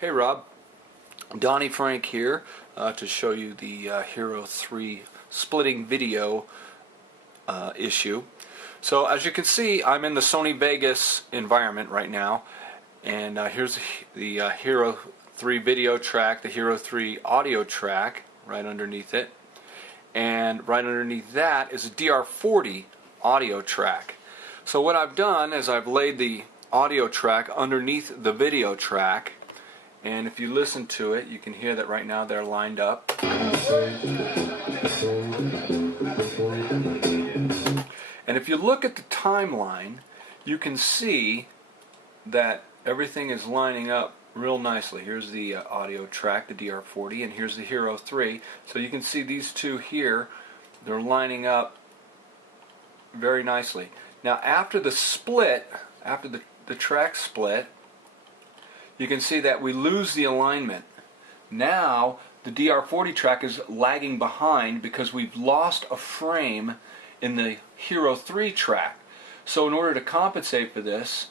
Hey Rob, Donnie Frank here to show you the Hero 3 splitting video issue. So as you can see, I'm in the Sony Vegas environment right now, and here's the Hero 3 video track, the Hero 3 audio track right underneath it, and right underneath that is a DR40 audio track. So what I've done is I've laid the audio track underneath the video track, and if you listen to it, you can hear that right now they're lined up. And if you look at the timeline, you can see that everything is lining up real nicely. Here's the audio track, the DR40, and here's the Hero 3. So you can see these two here, they're lining up very nicely. Now after the split, after the track split, you can see that we lose the alignment. Now the DR40 track is lagging behind because we've lost a frame in the Hero 3 track. So in order to compensate for this,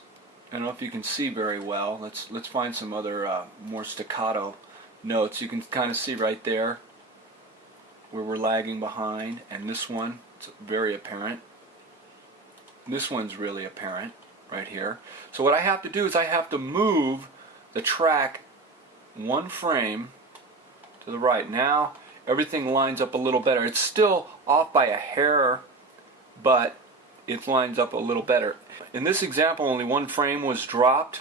I don't know if you can see very well, let's find some other more staccato notes. You can kind of see right there where we're lagging behind, and this one, it's very apparent. This one's really apparent right here. So what I have to do is I have to move the track one frame to the right. Now everything lines up a little better. It's still off by a hair, but it lines up a little better. In this example, only one frame was dropped,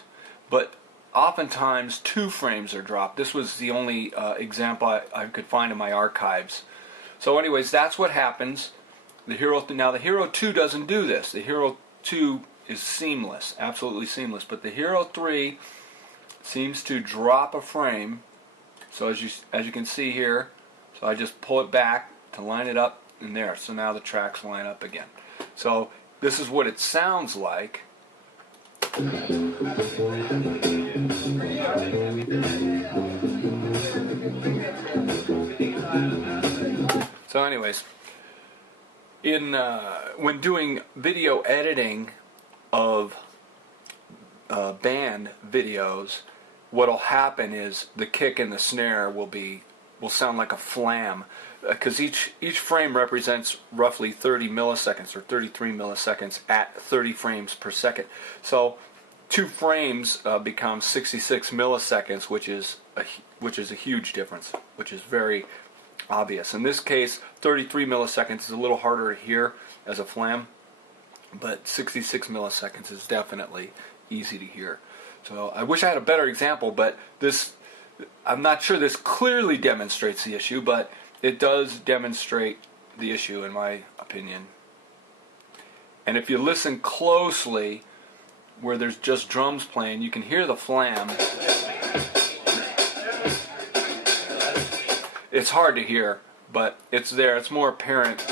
but oftentimes 2 frames are dropped. This was the only example I could find in my archives. So anyways, that's what happens. Now the Hero 2 doesn't do this. The Hero 2 is seamless, absolutely seamless, but the Hero 3 seems to drop a frame. So as you can see here, so I just pull it back to line it up in there. So now the tracks line up again. So this is what it sounds like. So anyways, when doing video editing of band videos, what'll happen is the kick and the snare will sound like a flam, because each frame represents roughly 30 milliseconds or 33 milliseconds at 30 frames per second. So 2 frames become 66 milliseconds, which is a huge difference, which is very obvious. In this case, 33 milliseconds is a little harder to hear as a flam, but 66 milliseconds is definitely easy to hear. So I wish I had a better example, but I'm not sure this clearly demonstrates the issue, but it does demonstrate the issue in my opinion. And if you listen closely, where there's just drums playing, you can hear the flam. It's hard to hear, but it's there. It's more apparent.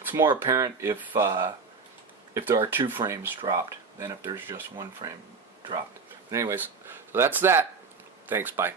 It's more apparent if there are 2 frames dropped than if there's just 1 frame dropped. But anyways, so that's that. Thanks, bye.